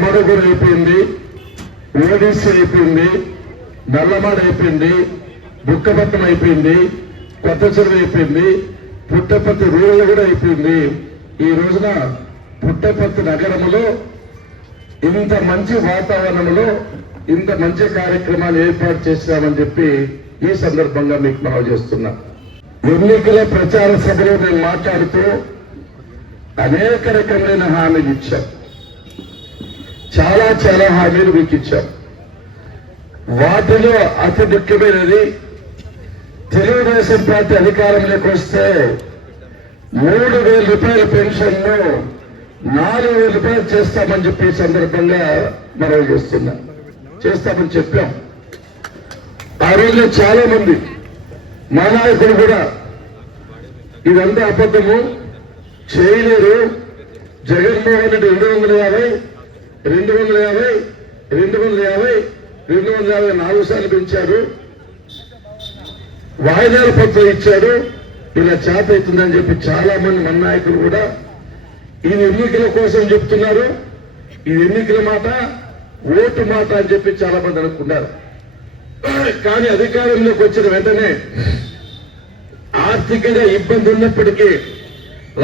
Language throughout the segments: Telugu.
అమరగురు అయిపోయింది, ఓడిసి అయిపోయింది, నల్లమాడ అయిపోయింది, బుక్కపట్నం అయిపోయింది, కొత్త చెరువు అయిపోయింది, పుట్టపర్తి రూరల్ కూడా అయిపోయింది. ఈ రోజున పుట్టపర్తి నగరంలో ఇంత మంచి వాతావరణంలో ఇంత మంచి కార్యక్రమాలు ఏర్పాటు చేశామని చెప్పి ఈ సందర్భంగా మీకు మనవి చేస్తున్నా. ఎన్నికల ప్రచార సభలో నేను మాట్లాడుతూ అనేక రకమైన హామీలు ఇచ్చాం. చాలా హామీలు మీకు ఇచ్చాం. వాటిలో అతి ముఖ్యమైనది తెలుగుదేశం పార్టీ అధికారంలోకి వస్తే 3,000 రూపాయల పెన్షన్ను 4,000 రూపాయలు చేస్తామని చెప్పి సందర్భంగా మనవి చేస్తున్నా. చేస్తామని చెప్పాం. ఆ రోజు చాలా మంది మా నాయకులు కూడా ఇదంతా అబద్ధము, చేయలేరు, జగన్మోహన్ రెడ్డి 250 4 సార్లు పెంచారు, వాయిదాల పత్రం ఇచ్చాడు, ఇలా చేత అవుతుందని చెప్పి చాలా మంది మన నాయకులు కూడా ఇది ఎన్నికల కోసం చెప్తున్నారు. ఇది ఎన్నికల మాట, ఓటు మాట అని చెప్పి చాలా మంది అనుకున్నారు. కానీ అధికారంలోకి వచ్చిన వెంటనే ఆర్థికంగా ఇబ్బంది ఉన్నప్పటికీ,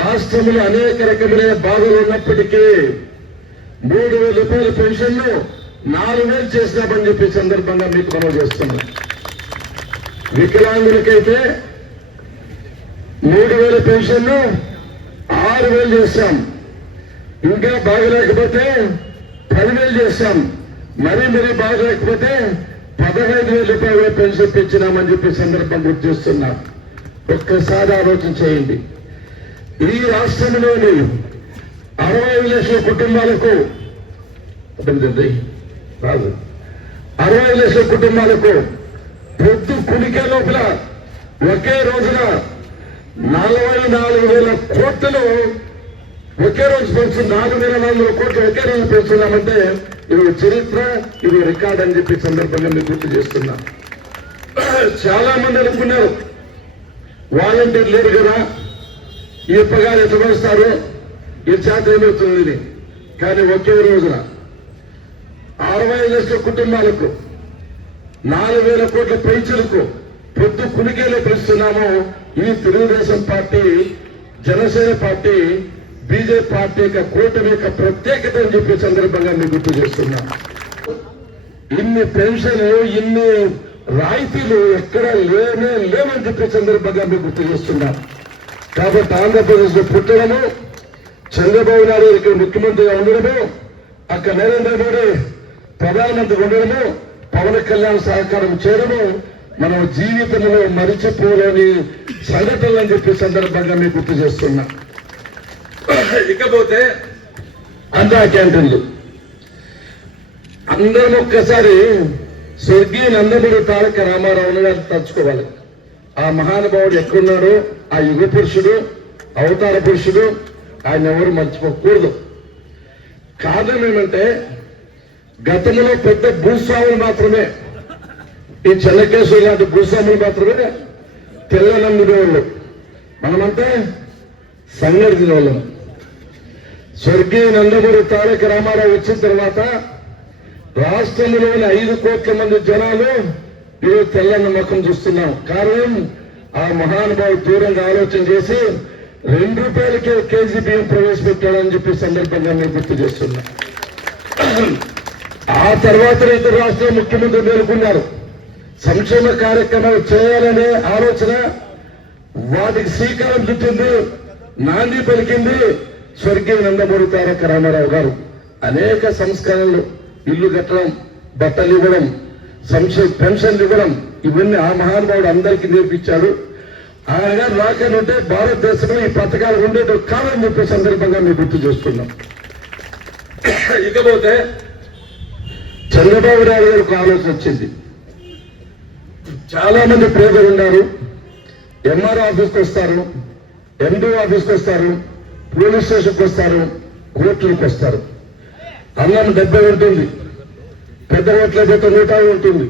రాష్ట్రంలో అనేక రకమైన బాధలు ఉన్నప్పటికీ 3,000 రూపాయల పెన్షన్ను 4,000 చేసినామని చెప్పి సందర్భంగా మీకు మనవి చేస్తున్నాం. వికలాంగులకైతే 3,000 పెన్షన్ను 6,000 చేశాం. ఇంకా బాగలేకపోతే 10,000 చేశాం. మరీ బాగలేకపోతే 15,000 రూపాయల పెన్షన్ పెంచినామని చెప్పి సందర్భం గుర్తు చేస్తున్నా. ఒక్కసారి ఆలోచన చేయండి. ఈ రాష్ట్రంలోని 65 లక్షల కుటుంబాలకు రాదు 65 లక్షల కుటుంబాలకు పొద్దు కుడికే లోపల ఒకే రోజున 44,000 కోట్లు ఒకే రోజు పెంచుతుంది. 4,400 కోట్లు ఒకే రోజు పెంచుతున్నామంటే ఇది చరిత్ర, ఇది రికార్డ్ అని చెప్పి సందర్భంగా మీకు గుర్తు చేస్తున్నా. చాలా మంది అనుకున్నారు వాలంటీర్ లేరు కదా, ఈ పగారు ఎట్లా పరుస్తారు, ఈ చేత ఏమవుతుంది. కానీ ఒకే రోజున 65 లక్షల కుటుంబాలకు 4,000 కోట్ల పెన్షన్లకు పొద్దు కునికేలో పిలుస్తున్నాము. ఈ Telugu Desam party, Janasena party, BJP party యొక్క కూటమి యొక్క ప్రత్యేకత అని చెప్పే సందర్భంగా మీకు గుర్తు చేస్తున్నా. ఇన్ని పెన్షన్లు, ఇన్ని రాయితీలు ఎక్కడ లేవని చెప్పే సందర్భంగా మీకు గుర్తు చేస్తున్నా. కాబట్టి ఆంధ్రప్రదేశ్ లో పుట్టడము, చంద్రబాబు నాయుడు ఇక్కడ ముఖ్యమంత్రిగా ఉండడము, అక్కడ నరేంద్ర మోడీ ప్రధానమంత్రి ఉండడము, పవన్ కళ్యాణ్ సహకారం చేయడము మనం జీవితంలో మరిచిపోలేని సంఘటనలు అని చెప్పే సందర్భంగా మీకు గుర్తు చేస్తున్నా. ఇకపోతే అన్నా క్యాంటీన్లు అందరం ఒక్కసారి స్వర్గీయ నందమూరి తారక రామారావు గారు తలుచుకోవాలి. ఆ మహానుభావుడు ఎక్కడున్నాడో, ఆ యుగ పురుషుడు, అవతార పురుషుడు, ఆయన ఎవరు మర్చిపోకూడదు. కారణం ఏమంటే గతంలో పెద్ద భూస్వాములు మాత్రమే, ఈ చెన్నకేశ్వర లాంటి భూస్వాములు మాత్రమే తెల్లనందునేవాళ్ళు, మనమంతా సంగతి తినేవాళ్ళం. స్వర్గీయ నందమూరి తారక రామారావు వచ్చిన తర్వాత రాష్ట్రంలోని 5 కోట్ల మంది జనాలు ఈరోజు తెల్లన్న ముఖం చూస్తున్నాం. కారణం ఆ మహానుభావుడు దూరంగా ఆలోచన చేసి 2 రూపాయలకే కేజీ బియ్యం ప్రవేశపెట్టాడని చెప్పి సందర్భంగా నేను గుర్తు చేస్తున్నా. ఆ తర్వాత ఇతర రాష్ట్ర ముఖ్యమంత్రి మేలుకున్నారు. సంక్షేమ కార్యక్రమాలు చేయాలనే ఆలోచన, వాటికి శ్రీకారం చుట్టింది, నాంది పలికింది స్వర్గీయ నందమూరి తారక రామారావు గారు. అనేక సంస్కరణలు, ఇల్లు కట్టడం, బట్టలు ఇవ్వడం, పెన్షన్లు ఇవ్వడం, ఇవన్నీ ఆ మహానుభావుడు అందరికీ నేర్పించాడు. ఆయన గారు రాకనుంటే భారతదేశంలో ఈ పథకాలు ఉండేది కాదని చెప్పే సందర్భంగా మేము గుర్తు చేస్తున్నాం. ఇకపోతే చంద్రబాబు నాయుడు గారికి ఆలోచన వచ్చింది. చాలా మంది పేదలు ఉన్నారు. ఎంఆర్ఓ ఆఫీస్కి వస్తారు, ఎండీ ఆఫీస్కి వస్తారు, పోలీస్ స్టేషన్కి వస్తారు, కోర్టులకు వస్తారు. అన్నం 70 ఉంటుంది, పెద్ద ఓట్ల అయితే 150 ఉంటుంది,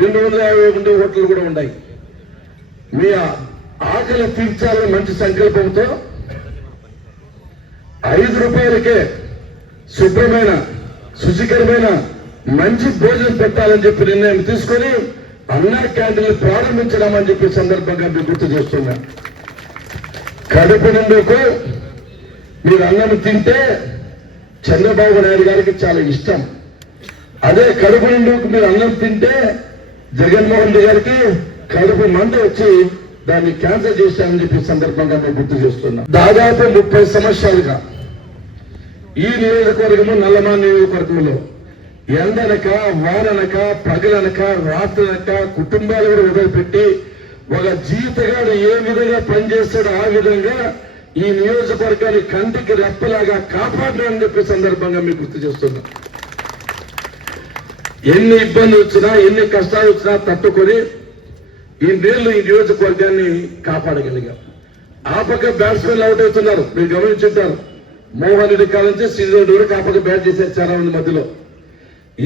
250 ఓట్లు కూడా ఉన్నాయి. మీ ఆకలి తీర్చాలని మంచి సంకల్పంతో 5 రూపాయలకే శుభ్రమైన శుచికరమైన మంచి భోజనం పెట్టాలని చెప్పి నిర్ణయం తీసుకొని అన్న క్యాంటీన్లు ప్రారంభించడామని చెప్పి సందర్భంగా మీకు గుర్తు చేస్తున్నా. కడుపు నిండుకు మీరు అన్నం తింటే చంద్రబాబు నాయుడు గారికి చాలా ఇష్టం. అదే కడుపు నిండుకు మీరు అన్నం తింటే జగన్మోహన్ రెడ్డి గారికి కడుపు మంట వచ్చి దాన్ని క్యాన్సర్ చేశామని చెప్పి సందర్భంగా మేము గుర్తు చేస్తున్నాం. దాదాపు 30 సంవత్సరాలుగా ఈ నియోజకవర్గము నల్లమా నియోజకవర్గంలో ఎండనక వాననక పగలనక రాత్రనక కుటుంబాలు కూడా వదిలిపెట్టి ఒక జీవితగాడు ఏ విధంగా పనిచేస్తాడో ఆ విధంగా ఈ నియోజకవర్గాన్ని కంటికి రెప్పలాగా కాపాడాలని చెప్పే సందర్భంగా మీకు గుర్తు చేస్తున్నాం. ఎన్ని ఇబ్బందులు వచ్చినా ఎన్ని కష్టాలు వచ్చినా తట్టుకొని ఈ నీళ్లు ఈ నియోజకవర్గాన్ని కాపాడగలిగాం. ఆ పక్క బ్యాట్స్మెన్లు అవుట్ అవుతున్నారు, మీరు గమనించుంటారు. మోహన్ రెడ్డి కాలం నుంచి శ్రీధర్ వరకు ఆ పక్క బ్యాట్ చేశారు చాలా మంది మధ్యలో.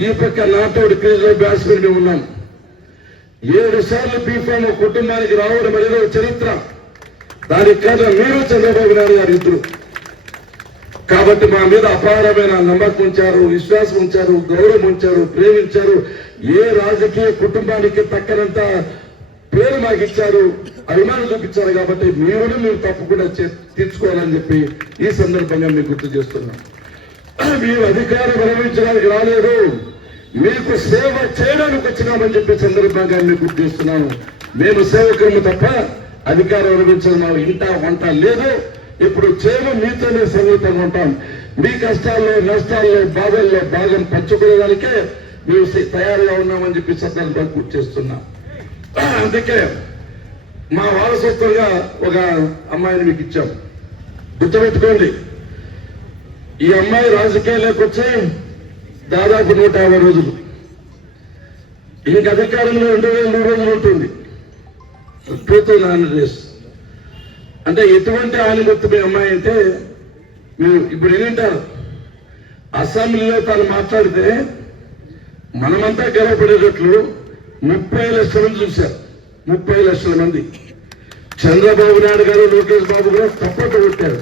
ఈ పక్క నాటౌట్ క్రీజ్ లో బ్యాట్స్మెన్ మేము ఉన్నాం. 7 సార్లు బీఫామ్ కుటుంబానికి రావడం అనేది ఒక చరిత్ర. దానికి కాదు మీరు చంద్రబాబు నాయుడు గారు ఇద్దరు. కాబట్టి మా మీద అపారమైన నమ్మకం ఉంచారు, విశ్వాసం ఉంచారు, గౌరవం ఉంచారు, ప్రేమించారు. ఏ రాజకీయ కుటుంబానికి తక్కనంత పేరు మాకు ఇచ్చారు, అభిమానం చూపించారు. కాబట్టి మేము తప్పకుండా తీర్చుకోవాలని చెప్పి ఈ సందర్భంగా మీకు గుర్తు చేస్తున్నాం. మేము అధికారం అనుభవించడానికి రాలేదు, మీకు సేవ చేయడానికి వచ్చినామని చెప్పే సందర్భంగా మీకు గుర్తు చేస్తున్నాను. మేము సేవకులము తప్ప అధికారం అనుభవించడం మా ఇంట వంట లేదు. ఇప్పుడు చేయము, మీతోనే సన్నిహితంగా ఉంటాం. మీ కష్టాల్లో నష్టాల్లో బాధల్లో భాగం పంచుకునేదానికే మేము తయారుగా ఉన్నామని చెప్పి సందర్భంగా గుర్తు చేస్తున్నాం. అందుకే మా వారసత్వంగా ఒక అమ్మాయిని మీకు ఇచ్చాం. గుర్తుపెట్టుకోండి, ఈ అమ్మాయి రాజకీయాల్లోకి వచ్చి దాదాపు 150 రోజులు, ఇంక అధికారంలో 2000 రోజులు ఉంటుంది. 2000 డేస్ అంటే ఎటువంటి ఆనిమొత్తు మీ అమ్మాయి అంటే మీరు ఇప్పుడు ఏంటారు, అసెంబ్లీలో తాను మాట్లాడితే మనమంతా గర్వపడేటట్లు 30 లక్షల మంది చూశారు. 30 లక్షల మంది. చంద్రబాబు నాయుడు గారు, లోకేష్ బాబు కూడా తప్పట్టు కొట్టారు.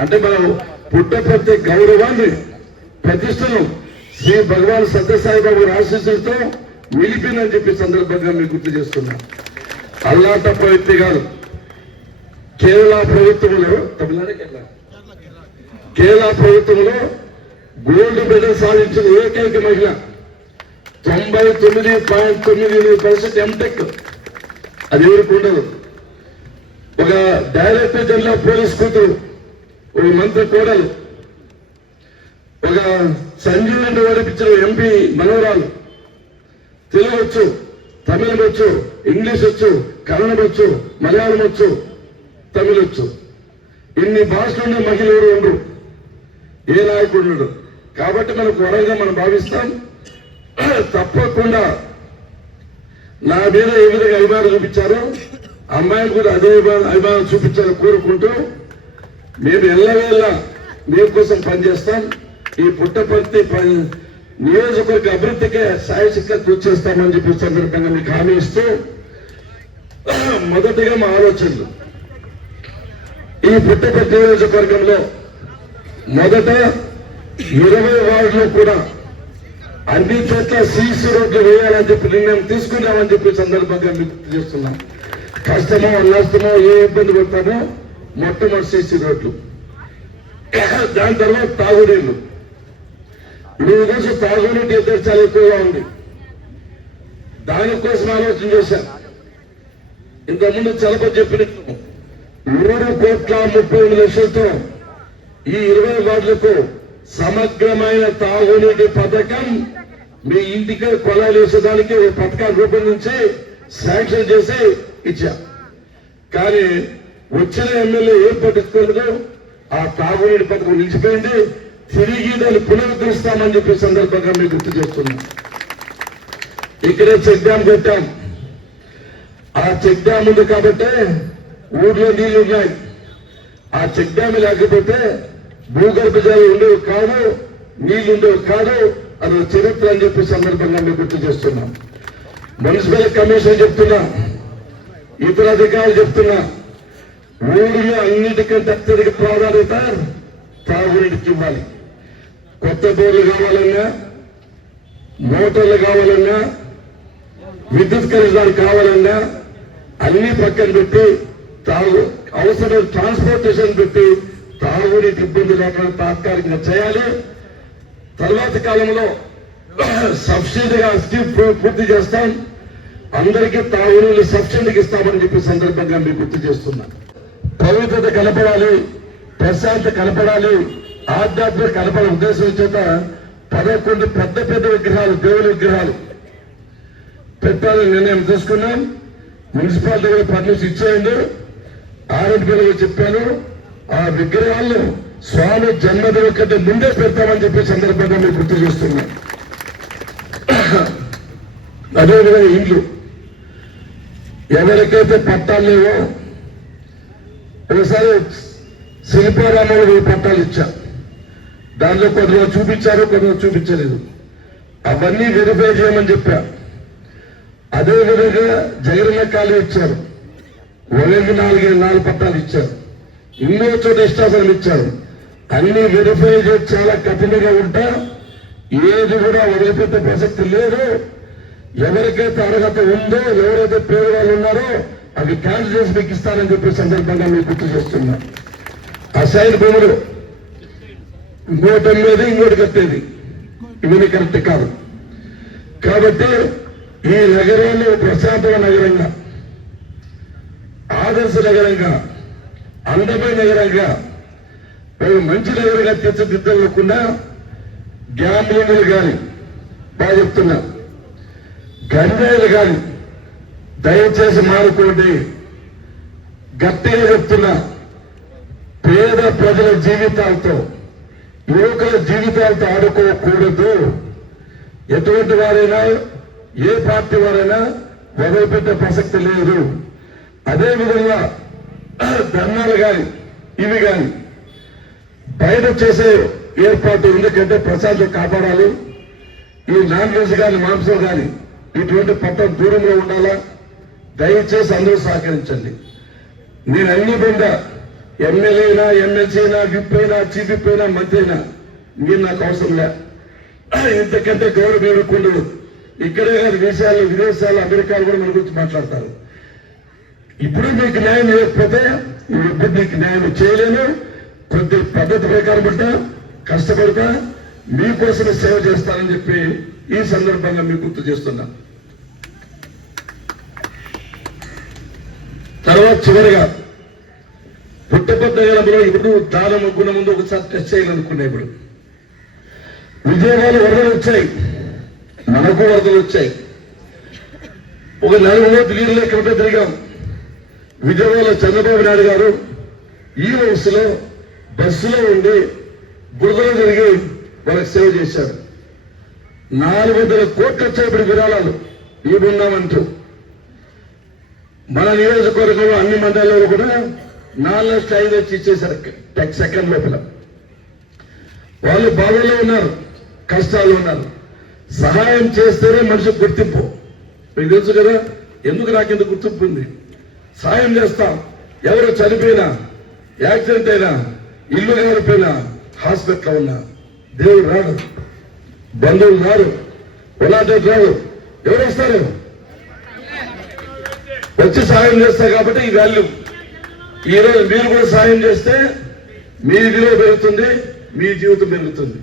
అంటే మనం పుట్టపర్తి గౌరవాన్ని, ప్రతిష్టను శ్రీ భగవాన్ సత్యసాయిబాబు ఆశీస్సులతో నిలిపిందని చెప్పి సందర్భంగా మీకు గుర్తు చేస్తున్నాం. అల్లాటప్ప వ్యక్తి గారు కేరళ ప్రభుత్వంలో, కేరళ ప్రభుత్వంలో గోల్డ్ మెడల్ సాధించిన ఏకైక మహిళ. 99.99% ఎంటెక్. అది ఎవరికి ఉండదు. ఒక డైరెక్టర్ జనరల్ పోలీస్ కూతురు, ఒక మంత్రి కోడలు, ఒక సంజీవ్ రెడ్డి ఓడిపించిన ఎంపీ మనవరాలు. తెలుగు వచ్చు, తమిళం వచ్చు, ఇంగ్లీష్ వచ్చు, కన్నడం వచ్చు, మలయాళం వచ్చు, తమిళ వచ్చు. ఇన్ని భాషలున్న మహిళ ఎవరు ఉండరు, ఏ నాయకుడు ఉండడు. కాబట్టి మనకు వరంగా మనం భావిస్తాం. తప్పకుండా నా మీద ఏ విధంగా అభిమానం చూపించారో అమ్మాయిలు కూడా అదే అభిమానం చూపించాలని కోరుకుంటూ మేము ఎల్లవేళ మీకోసం పనిచేస్తాం. ఈ పుట్టపర్తి నియోజకవర్గ అభివృద్ధికే సాయశక్తిగా కృషి చేస్తామని చెప్పి సందర్భంగా మీకు హామీ ఇస్తూ, మొదటిగా మా ఆలోచనలు ఈ పుట్టపర్తి నియోజకవర్గంలో మొదట 20 వార్డులో కూడా అన్ని చోట్ల సీసీ రోడ్లు వేయాలని చెప్పి నిర్ణయం తీసుకున్నామని చెప్పి సందర్భంగా మీకు గుర్తు చేస్తున్నాం. కష్టమో నష్టమో ఏ ఇబ్బంది పడతామో మొట్టమొదటి సీసీ రోడ్లు, దాని తర్వాత తాగునీళ్లు. ఈ రోజు తాగునీటి ఎదురు చాలా ఎక్కువగా ఉంది. దానికోసం ఆలోచన చేశాను. ఇంతకుముందు చలప చెప్పినట్టు 3,30,00,000 ఈ 20 వార్డులకు సమగ్రమైన తాగునీటి పథకం మీ ఇంటికి కొలాలు వేసేదానికి ఒక పథకాన్ని రూపొందించి శాంక్షన్ చేసి ఇచ్చా. కానీ వచ్చిన ఎమ్మెల్యే ఏం పట్టించుకోలేదు. ఆ తాగునీటి పథకం నిలిచిపోయింది. తిరిగి దాన్ని పునరుద్ధరిస్తామని చెప్పే సందర్భంగా మీకు గుర్తు చేస్తున్నాం. ఇక్కడే చెక్ డ్యామ్ పెట్టాం. ఆ చెక్ డ్యామ్ ఉంది కాబట్టి ఊర్లో నీళ్లు ఉన్నాయి. ఆ చెక్ డ్యామ్ లేకపోతే భూగర్భ జలాలు ఉండేవి కాదు, నీళ్లు ఉండేవి కాదు. అది చరిత్ర అని చెప్పే సందర్భంగా మీకు గుర్తు చేస్తున్నాం. మున్సిపల్ కమిషన్ చెప్తున్నా, ఇతర అధికారులు చెప్తున్నా, ఊరిలో అన్నిటికంటే అత్యధిక ప్రాధాన్యత తాగునీటికి ఇవ్వాలి. కొత్త బోర్లు కావాలన్నా, మోటార్లు కావాలన్నా, విద్యుత్ కనెక్షన్ కావాలన్నా అన్ని పక్కన పెట్టి అవసరం ట్రాన్స్పోర్టేషన్ పెట్టి తాగునీటి ఇబ్బంది లేకుండా తాత్కాలికంగా చేయాలి. తర్వాత కాలంలో సబ్సిడీగా స్కీమ్ పూర్తి చేస్తాం. అందరికీ తాగునీళ్ళు సబ్సిడీకి ఇస్తామని చెప్పి సందర్భంగా మీకు గుర్తు చేస్తున్నా. పవిత్రత కలపడాలి, ప్రశాంతత కలపడాలి, ఆధ్యాత్మిక కలపడ ఉద్దేశం చేత 11 పెద్ద పెద్ద విగ్రహాలు, దేవుని విగ్రహాలు పెట్టాలని నిర్ణయం తీసుకున్నాం. మున్సిపాలిటీ కూడా పర్మిషన్ ఇచ్చేయండి. ఆర్ఎంపీలో చెప్పాను, ఆ విగ్రహాలను స్వామి జన్మదినం కంటే ముందే పెడతామని చెప్పి సందర్భంగా మీకు గుర్తు చేస్తున్నా. అదేవిధంగా ఇండ్లు ఎవరికైతే పట్టాలు లేవో, ఒకసారి శిల్పారామంలో పట్టాలు ఇచ్చా, దానిలో కొందరు చూపించారు, కొందరు చూపించలేదు. అవన్నీ వెరిఫై చేయమని చెప్పా. అదేవిధంగా జగనన్న కాలు ఇచ్చారు, 4 పట్టాలు ఇచ్చారు, ఇంకో చోట ఇష్టాసనం ఇచ్చారు. అన్ని వెరిఫై చేసి చాలా కఠినంగా ఉంటా, ఏది కూడా వదిలిపెట్టే ప్రసక్తి లేదు. ఎవరికైతే అర్హత ఉందో, ఎవరైతే పేదవాళ్ళు ఉన్నారో అవి క్యాన్సిల్ చేసి మీకు ఇస్తానని చెప్పే సందర్భంగా మీకు గుర్తు చేస్తున్నా. అసైన్ భూములు ఇంకోటి అమ్మేది, ఇంకోటి కట్టేది, ఇవన్నీ కరెక్ట్ కాదు. కాబట్టి ఈ నగరాన్ని ప్రశాంతమైన నగరంగా, ఆదర్శ నగరంగా, అందమైన నగరంగా, మంచి నగరంగా తీర్చిదిద్దకుండా గ్యాంబ్లింగ్లు కానీ, బాగా చెప్తున్నా, గంజాయిలు కానీ దయచేసి మానుకోండి. గట్టిగా చెప్తున్నా, పేద ప్రజల జీవితాలతో, యువకుల జీవితాలతో ఆడుకోకూడదు. ఎటువంటి వారైనా, ఏ పార్టీ వారైనా వదిలిపెట్టే ప్రసక్తి లేదు. అదేవిధంగా ధర్నాలు కానీ, ఇవి కానీ బయట చేసే ఏర్పాటు, ఎందుకంటే ప్రశాంతం కాపాడాలి. ఈ నాన్ వెజ్ కానీ, మాంసం కానీ ఇటువంటి పట్టం దూరంలో ఉండాలా. దయచేసి అందరూ సహకరించండి. నేను అన్ని బండా, ఎమ్మెల్యే అయినా, ఎమ్మెల్సీ అయినా, విప్ అయినా, చీఫ్ విప్ అయినా, మంత్రి అయినా, మీరు నాకు అవసరం లే. ఇంతకంటే గౌరవం ఏడుకుండదు. ఇక్కడే కాదు, విదేశాలు, అమెరికాలు కూడా మన గురించి మాట్లాడతారు. ఇప్పుడు మీకు న్యాయం చేయకపోతే ఇప్పుడు మీకు న్యాయం చేయలేను. ప్రతి పద్ధతి ప్రకారం పడ్డా, కష్టపడతా, మీకోసమే సేవ చేస్తానని చెప్పి ఈ సందర్భంగా మీకు గుర్తు చేస్తున్నా. తర్వాత చివరిగా పుట్టపర్తి నగరంలో ఇప్పుడు దానం అనుకున్న ముందు ఒకసారి టెస్ట్ చేయాలనుకున్నా. ఇప్పుడు విజయవాడలో వరదలు వచ్చాయి, మనకు వరదలు వచ్చాయి. ఒక 4 రోజులు నీళ్ళు ఎక్కడ తిరిగాం. విజయవాడలో చంద్రబాబు నాయుడు గారు ఈ వయసులో బస్సులో ఉండి బురదలో తిరిగి వాళ్ళకి సేవ చేశారు. 400 కోట్లు వచ్చాయి ఇప్పుడు విరాళాలు ఇవ్వబోన్నామంటూ. మన నియోజకవర్గంలో అన్ని మండలాల్లో కూడా 4,500,000 వచ్చి ఇచ్చేశారు సెకండ్ లోపల. వాళ్ళు బాధల్లో ఉన్నారు, కష్టాలు ఉన్నారు. సహాయం చేస్తేనే మనిషికి గుర్తింపు. మీకు తెలుసు కదా, ఎందుకు నాకింత గుర్తింపు ఉంది. సహాయం చేస్తాం. ఎవరు చనిపోయినా, యాక్సిడెంట్ అయినా, ఇల్లు కాలిపోయినా, హాస్పిటల్లో ఉన్నా దేవుడు రాడు, బంధువులు రాడు, అలాంటి రాడు. ఎవరు వస్తారు? వచ్చి సహాయం చేస్తారు. కాబట్టి ఈ వాల్యూ ఈరోజు మీరు కూడా సహాయం చేస్తే మీ విలువ పెరుగుతుంది, మీ జీవితం పెరుగుతుంది.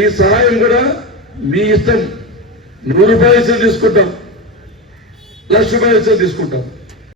ఈ సహాయం కూడా మీ ఇష్టం. 100 రూపాయలు తీసుకుంటాం, 1,00,000 రూపాయలు తీసుకుంటాం.